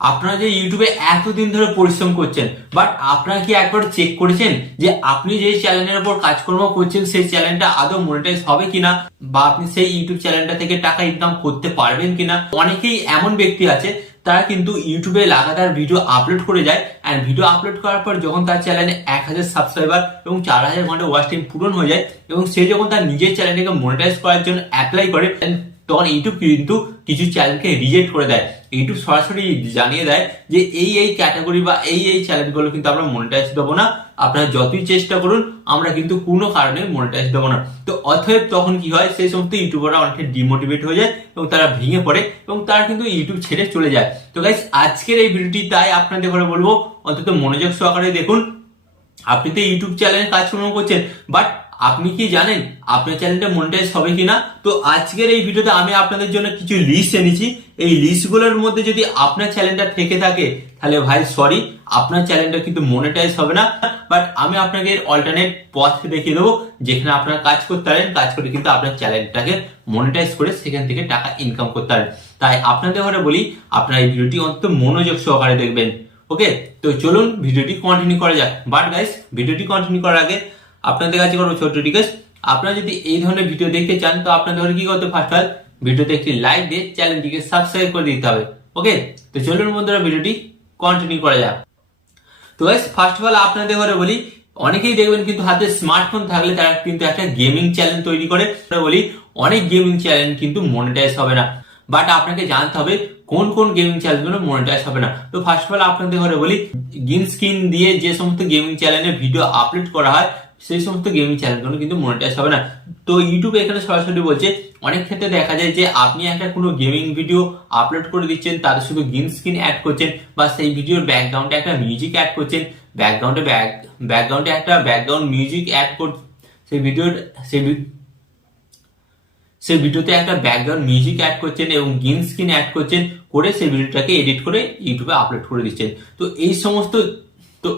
আপনারা যে ইউটিউবে এতদিন ধরে পরিশ্রম করছেন, বাট আপনারা কি একবার চেক করেছেন যে আপনি যে চ্যানেলের উপর কাজকর্ম করছেন সেই চ্যানেলটা আদৌ মনিটাইজ হবে কিনা, বা আপনি সেই ইউটিউব চ্যানেলটা থেকে টাকা ইনকাম করতে পারবেন কিনা? অনেকেই এমন ব্যক্তি আছে তারা কিন্তু ইউটিউবে লাগাতার ভিডিও আপলোড করে যায়, এন্ড ভিডিও আপলোড করার পর যখন তার চ্যানেলে 1000 সাবস্ক্রাইবার এবং 4000 ঘন্টা ওয়াচ টাইম পূরণ হয়ে যায় এবং সে যখন তার নিজের চ্যানেলটাকে মনিটাইজ করার জন্য অ্যাপ্লাই করে, তখন ইউটিউব কিন্তু কিছু চ্যানেলকে রিজেক্ট করে দেয়। ইউটিউব সরাসরি জানিয়ে দেয় যে এই ক্যাটাগরি বা এই চ্যানেলগুলো কিন্তু আমরা মনিটাইজ দেবো না, আপনারা যতই চেষ্টা করুন আমরা কিন্তু কোনো কারণে মনিটাইজ দেবো না। তো অতএব তখন কি হয়, সেই সমস্ত ইউটিউবাররা অনেকটা ডিমোটিভেট হয়ে যায় এবং তারা ভেঙে পড়ে এবং তারা কিন্তু ইউটিউব ছেড়ে চলে যায়। তো গাইস, আজকের এই ভিডিওটি তাই আপনাদের ঘরে বলবো, অন্তত মনোযোগ সহকারে দেখুন। আপনি তো ইউটিউব চ্যানেলে কাজকর্ম করছেন, বাট আপনি কি জানেন আপনার চ্যানেলটা মনিটাইজ হবে কিনা? তো আজকের এই ভিডিওতে আমি আপনাদের জন্য কিছু লিস্ট এনেছি। এই লিস্টগুলোর মধ্যে যদি আপনার চ্যানেলটা থেকে থাকে তাহলে ভাই সরি, আপনার চ্যানেলটা কিন্তু মনিটাইজ হবে না। বাট আমি আপনাকে অল্টারনেট পথ দেখিয়ে দেবো যেখানে আপনারা কাজ করতে পারেন, কাজ করে কিন্তু আপনার চ্যানেলটাকে মনিটাইজ করে সেখান থেকে টাকা ইনকাম করতে পারেন। তাই আপনাদের ঘরে বলি, আপনার এই ভিডিওটি অন্তত মনোযোগ সহকারে দেখবেন। ওকে, তো চলুন ভিডিওটি কন্টিনিউ করা যাক। বাট গাইস, ভিডিওটি কন্টিনিউ করার আগে আপনাদের কাছে করবো ছোট্ট রিকোয়েস্ট, আপনারা যদি এই ধরনের ভিডিও দেখতে চান তো আপনাদের কি করতে, ফার্স্ট অল ভিডিওতে একটি লাইক দিয়ে চ্যানেলটিকে সাবস্ক্রাইব করে দিতে হবে। ওকে, তো চলুন বন্ধুরা ভিডিওটি কন্টিনিউ করা যাক। তো গাইস, ফার্স্ট অফ অল আপনাদের ঘরে বলি, অনেকেই দেখবেন কিন্তু হাতে স্মার্টফোন থাকলে তারা কিন্তু একটা গেমিং চ্যানেল তৈরি করে। বলি অনেক গেমিং চ্যানেল কিন্তু মনিটাইজ হবে না, বাট আপনাকে জানতে হবে কোন কোন গেমিং চ্যানেলগুলো মনিটাইজ হবে না। তো ফার্স্ট অফ অল আপনাদের ঘরে বলি, গ্রিন স্ক্রিন দিয়ে যে সমস্ত গেমিং চ্যানেলে ভিডিও আপলোড করা হয় সেই সমস্ত গেমিং চ্যানেলগুলো কিন্তু মনিটাইজ হবে না। তো ইউটিউব এখানে সরাসরি বলছে, অনেক ক্ষেত্রে দেখা যায় যে আপনি একটা কোনো গেমিং ভিডিও আপলোড করে দিচ্ছেন, তার শুধু গ্রিন স্ক্রিন অ্যাড করছেন বা সেই ভিডিওর ব্যাকগ্রাউন্ডে একটা মিউজিক অ্যাড করছেন, ব্যাকগ্রাউন্ডে একটা ব্যাকগ্রাউন্ড মিউজিক অ্যাড করছেন, সেই ভিডিওতে একটা ব্যাকগ্রাউন্ড মিউজিক অ্যাড করছেন এবং গ্রিন স্ক্রিন অ্যাড করছেন, করে সেই ভিডিওটাকে এডিট করে ইউটিউবে আপলোড করে দিচ্ছেন। তো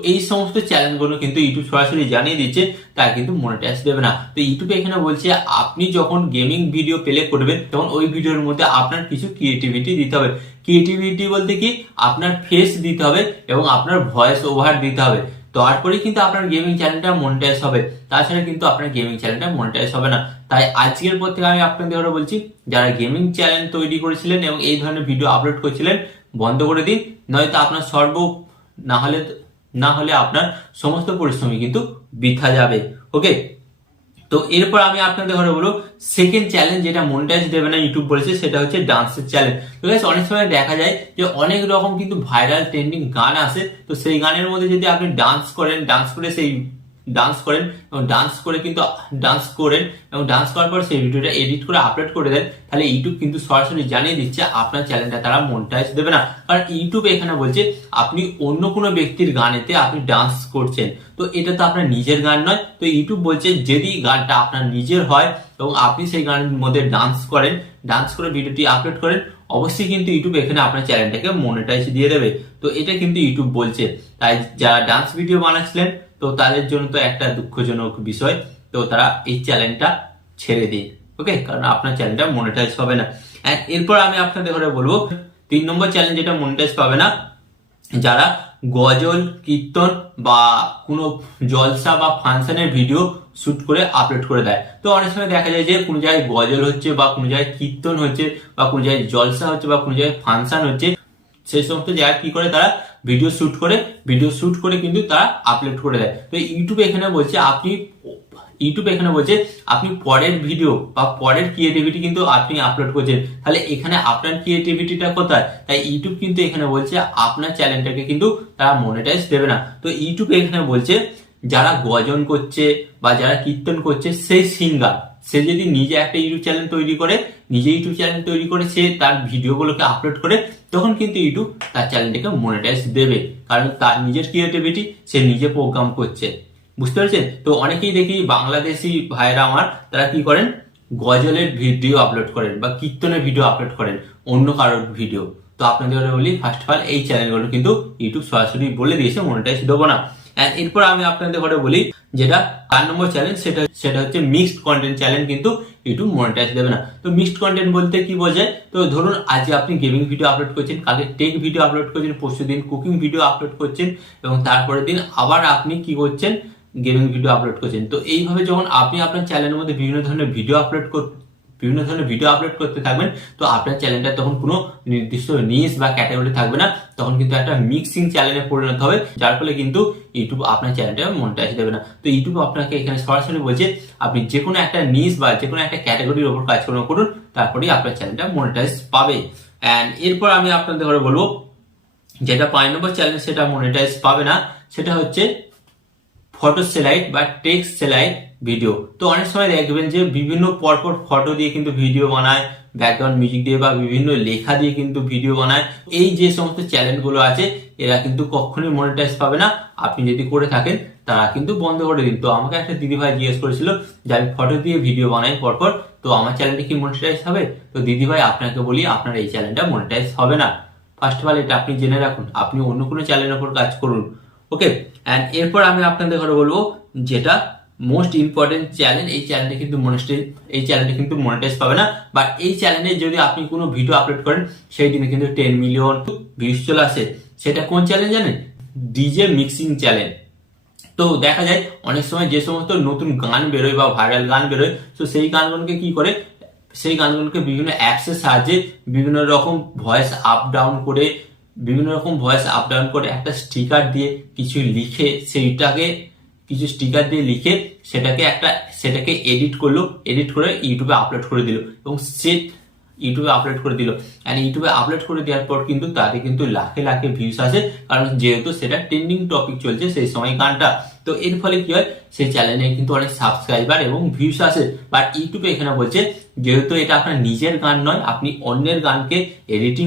এই সমস্ত চ্যানেলগুলো কিন্তু ইউটিউব সরাসরি জানিয়ে দিচ্ছে তারা কিন্তু মনিটাইজ দেবে না। তো ইউটিউব এখানে বলছে, আপনি যখন গেমিং ভিডিও প্লে করবেন তখন ওই ভিডিওর মধ্যে আপনার কিছু ক্রিয়েটিভিটি দিতে হবে। ক্রিয়েটিভিটি বলতে কি, আপনার ফেস দিতে হবে এবং আপনার ভয়েস ওভার দিতে হবে, তারপরে কিন্তু আপনার গেমিং চ্যানেলটা মনিটাইজ হবে। তাছাড়া কিন্তু আপনার গেমিং চ্যানেলটা মনিটাইজ হবে না। তাই আজকের পর থেকে আমি আপনাদের বলছি, যারা গেমিং চ্যানেল তৈরি করেছিলেন এবং এই ধরনের ভিডিও আপলোড করেছিলেন বন্ধ করে দিন, নয়তো আপনার না হলে আপনার সমস্ত পরিশ্রমই কিন্তু বৃথা যাবে। ওকে, তো এরপর আমি আপনাদের ঘরে বলবো সেকেন্ড চ্যালেঞ্জ যেটা মনিটাইজ দেবে না ইউটিউব বলেছে, সেটা হচ্ছে ডান্সের চ্যালেঞ্জ। তো গাইস, অনেক সময় দেখা যায় যে অনেক রকম কিন্তু ভাইরাল ট্রেন্ডিং গান আসে, তো সেই গানের মধ্যে যদি আপনি ডান্স করেন এবং ডান্স করার পর সেই ভিডিওটা এডিট করে আপলোড করে দেন, তাহলে ইউটিউব কিন্তু সরাসরি জানিয়ে দিচ্ছে আপনার চ্যানেলটা তারা মনিটাইজ দেবে না। কারণ ইউটিউব এখানে বলছে আপনি অন্য কোনো ব্যক্তির গানেতে আপনি ডান্স করছেন, তো এটা তো আপনার নিজের গান নয়। তো ইউটিউব বলছে যদি গানটা আপনার নিজের হয় এবং আপনি সেই গানের মধ্যে ডান্স করে ভিডিওটি আপলোড করেন, অবশ্যই কিন্তু ইউটিউব এখানে আপনার চ্যানেলটাকে মনিটাইজ দিয়ে দেবে। তো এটা কিন্তু ইউটিউব বলছে। তাই যারা ডান্স ভিডিও বানাচ্ছিলেন তো তাদের জন্য তো একটা দুঃখজনক বিষয়, তো তারা এই চ্যানেলটা ছেড়ে দিন। ওকে, কারণ আপনার চ্যানেলটা মনিটাইজ হবে না। এরপর আমি আপনাদের ঘরে বলবো 3 নম্বর চ্যালেঞ্জ যেটা মনিটাইজ পাবে না, যারা গজল, কীর্তন বা কোনো জলসা বা ফাংশনের ভিডিও শুট করে আপলোড করে দেয়। তো অনেক সময় দেখা যায় যে কোনো জায়গায় গজল হচ্ছে বা কোনো জায়গায় কীর্তন হচ্ছে বা কোনো জায়গায় জলসা হচ্ছে বা কোনো জায়গায় ফাংশন হচ্ছে, সেই সমস্ত জায়গায় কি করে তারা ভিডিও শুট করে কিন্তু তারা আপলোড করে দেয়। তো ইউটিউব এখানে বলছে আপনি পরের ভিডিও বা পরের ক্রিয়েটিভিটি কিন্তু আপনি আপলোড করছেন, তাহলে এখানে আপনার ক্রিয়েটিভিটিটা কোথায়? তাই ইউটিউব কিন্তু এখানে বলছে আপনার চ্যানেলটাকে কিন্তু তারা মনিটাইজ দেবে না। তো ইউটিউব এখানে বলছে, যারা গজন করছে বা যারা কীর্তন করছে, সেই সিঙ্গার সে যদি নিজে একটা ইউটিউব চ্যানেল তৈরি করে সে তার ভিডিওগুলোকে আপলোড করে, তখন কিন্তু ইউটিউব তার চ্যানেলটাকে মনিটাইজ দেবে, কারণ তার নিজের ক্রিয়েটিভিটি সে নিজে প্রোগ্রাম করছে। বুঝতে পারছেন? তো অনেকেই দেখি বাংলাদেশি ভাইরা আমার, তারা কি করেন, গজলের ভিডিও আপলোড করেন বা কীর্তনের ভিডিও আপলোড করেন, অন্য কারোর ভিডিও। তো আপনাদের বলি, ফার্স্ট অফ অল এই চ্যানেলগুলো কিন্তু ইউটিউব সরাসরি বলে দিয়েছে মনিটাইজ দেবো না। এন্ড এরপর আমি আপনাদের ঘরে বলি যেটা 4 নম্বর চ্যালেঞ্জ, সেটা হচ্ছে মিক্সড কন্টেন্ট চ্যালেঞ্জ কিন্তু ইউটিউব মনিটাইজ দেবে না। তো মিক্সড কন্টেন্ট বলতে কি বোঝায়? তো ধরুন আজকে আপনি গেমিং ভিডিও আপলোড করছেন, কালকে টেক ভিডিও আপলোড করছেন, পরশু দিন কুকিং ভিডিও আপলোড করছেন, এবং তারপরের দিন আবার আপনি কি করছেন, গেমিং ভিডিও আপলোড করছেন। তো এইভাবে যখন আপনি আপনার চ্যানেলের মধ্যে বিভিন্ন ধরনের ভিডিও আপলোড করতে থাকবেন, তো আপনার চ্যানেলটা তখন কোনো নির্দিষ্ট নিশ বা ক্যাটাগরি থাকবে না, তখন কিন্তু একটা মিক্সিং চ্যানেলে পরিণত হবে, যার ফলে কিন্তু ইউটিউব আপনার চ্যানেলটা মনিটাইজ দেবে না। তো ইউটিউব আপনাকে এখানে সরাসরি বলছে আপনি যে কোনো একটা নিশ বা যে কোনো একটা ক্যাটাগরির উপর কাজকর্ম করুন, তারপরেই আপনার চ্যানেলটা মনিটাইজ পাবে। এন্ড এরপর আমি আপনাদের ঘরে বলবো যেটা 5 নম্বর চ্যালেঞ্জ সেটা মনিটাইজ পাবে না, সেটা হচ্ছে ফটো সেলাইট বা টেক্সট সেলাইট ভিডিও। তো অনেক সময় দেখবেন যে বিভিন্ন পরপর ফটো দিয়ে কিন্তু ভিডিও বানায়, ব্যাকগ্রাউন্ড মিউজিক দিয়ে বা বিভিন্ন লেখা দিয়ে কিন্তু ভিডিও বানায়। এই যে সমস্ত চ্যানেল গুলো আছে এরা কিন্তু কখনোই মনিটাইজ পাবে না। আপনি যদি করে থাকেন তারা কিন্তু বন্ধ করে দিন। তো আমাকে একটা দিদিভাই জিজ্ঞেস করেছিল যে আমি ফটো দিয়ে ভিডিও বানাই পরপর, তো আমার চ্যানেলটা কি মনিটাইজ হবে? তো দিদিভাই আপনাকে বলি আপনার এই চ্যানেলটা মনিটাইজ হবে না। ফার্স্ট অফ অল এটা আপনি জেনে রাখুন, আপনি অন্য কোনো চ্যানেলের উপর কাজ করুন। ওকে, এন্ড এরপর আমি আপনাদের ঘরে বলবো যেটা মোস্ট ইম্পর্টেন্ট চ্যালেঞ্জ, এই চ্যানেলটা কিন্তু মনিটাইজ পাবে না। বাট এই চ্যানেলে যদি আপনি কোনো ভিডিও আপলোড করেন সেই দিনে কিন্তু 10 মিলিয়ন ভিউজ চলে আসে। সেটা কোন চ্যালেঞ্জ জানেন? DJ mixing challenge. তো দেখা যায় অনেক সময় যে সমস্ত নতুন গান বেরোয় বা ভাইরাল গান বেরোয়, তো সেই গানগুলোকে কি করে, সেই গানগুলোকে বিভিন্ন অ্যাপসের সাহায্যে বিভিন্ন রকম ভয়েস আপ ডাউন করে একটা স্টিকার দিয়ে কিছু লিখে, সেটাকে এডিট করে ইউটিউবে আপলোড করে দিল, এবং ইউটিউবে আপলোড করে দিল। এন্ড ইউটিউবে আপলোড করে দেওয়ার পর কিন্তু তাতে কিন্তু লাখে লাখে ভিউজ আসে, কারণ যেহেতু সেটা ট্রেন্ডিং টপিক চলছে সেই সময় গানটা। তো এর ফলে কি হয়, সেই চ্যানেলে কিন্তু অনেক সাবস্ক্রাইবার এবং ভিউজ আসে। বাট ইউটিউবে এখানে বলছে যেহেতু এটা আপনার নিজের গান নয়, আপনি অন্যের গানকে এডিটিং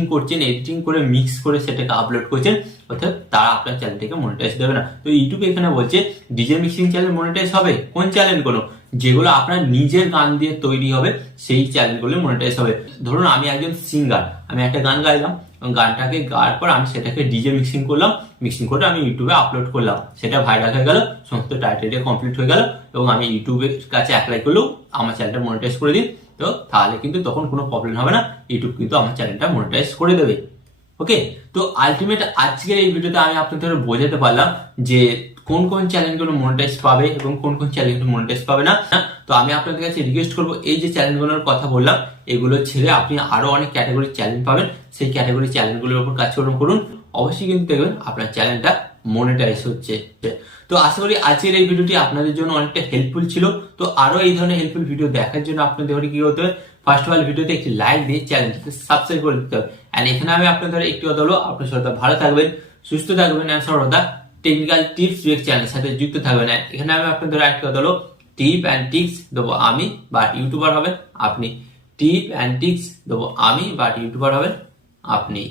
করে মিক্স করে সেটাকে আপলোড করছেন, অর্থাৎ তারা আপনার চ্যানেলটাকে মনিটাইজ দেবে না। তো ইউটিউবে এখানে বলছে ডিজে মিক্সিং চ্যানেল মনিটাইজ হবে, কোন চ্যানেলগুলো? যেগুলো আপনার নিজের গান দিয়ে তৈরি হবে সেই চ্যানেলগুলো মনিটাইজ হবে। ধরুন আমি একজন সিঙ্গার, আমি একটা গান গাইলাম, গানটাকে গাওয়ার পর আমি সেটাকে ডিজে মিক্সিং করে আমি ইউটিউবে আপলোড করলাম, সেটা ভাইরাল হয়ে গেল, সমস্ত টাইটেরিয়া কমপ্লিট হয়ে গেল, এবং আমি ইউটিউবের কাছে অ্যাপ্লাই করলেও আমার চ্যানেলটা মনিটাইজ করে দিই। তো তাহলে কিন্তু তখন কোনো প্রবলেম হবে না, ইউটিউব কিন্তু আমার চ্যানেলটা মনিটাইজ করে দেবে। ওকে, তো আলটিমেট আজকের এই ভিডিওতে আমি আপনাদের বোঝাতে পারলাম যে কোন কোন চ্যানেলগুলো মনিটাইজ পাবে এবং কোন কোন চ্যানেলগুলো মনিটাইজ পাবে না। তো আমি আপনাদের কাছে রিকোয়েস্ট করবো, এই যে চ্যানেলগুলোর কথা বললাম এগুলো ছেড়ে আপনি আরো অনেক ক্যাটাগরির চ্যানেল পাবেন, সেই ক্যাটাগরি চ্যানেলগুলোর উপর কাজ করুন, অবশ্যই কিন্তু দেখবেন আপনার চ্যানেলটা মনিটাইজ হচ্ছে। তো আশা করি আজকের এই ভিডিওটি আপনাদের জন্য অনেকটা হেল্পফুল ছিল। তো আরো এই ধরনের হেল্পফুল ভিডিও দেখার জন্য আপনাদের কি করতে হবে, ফার্স্ট অফ অল ভিডিওতে একটি লাইক দিয়ে চ্যানেলটিকে সাবস্ক্রাইব করে দিতে হবে। এন্ড এখানে আমি আপনাদের একটু কথা বলবো, আপনার সর্বদা ভালো থাকবেন, সুস্থ থাকবেন, এন্ড সর্বদা টেকনিক্যাল টিপস চ্যানেলের সাথে যুক্ত থাকবেন। এখানে আমি আপনাদের একটা কথা বলবো, টিপ অ্যান্ড টিক্স দেবো আমি, বা ইউটিউবার হবেন আপনি। টিপ অ্যান্ড টিক্স দেবো আমি, বা ইউটিউবার হবেন আপনি।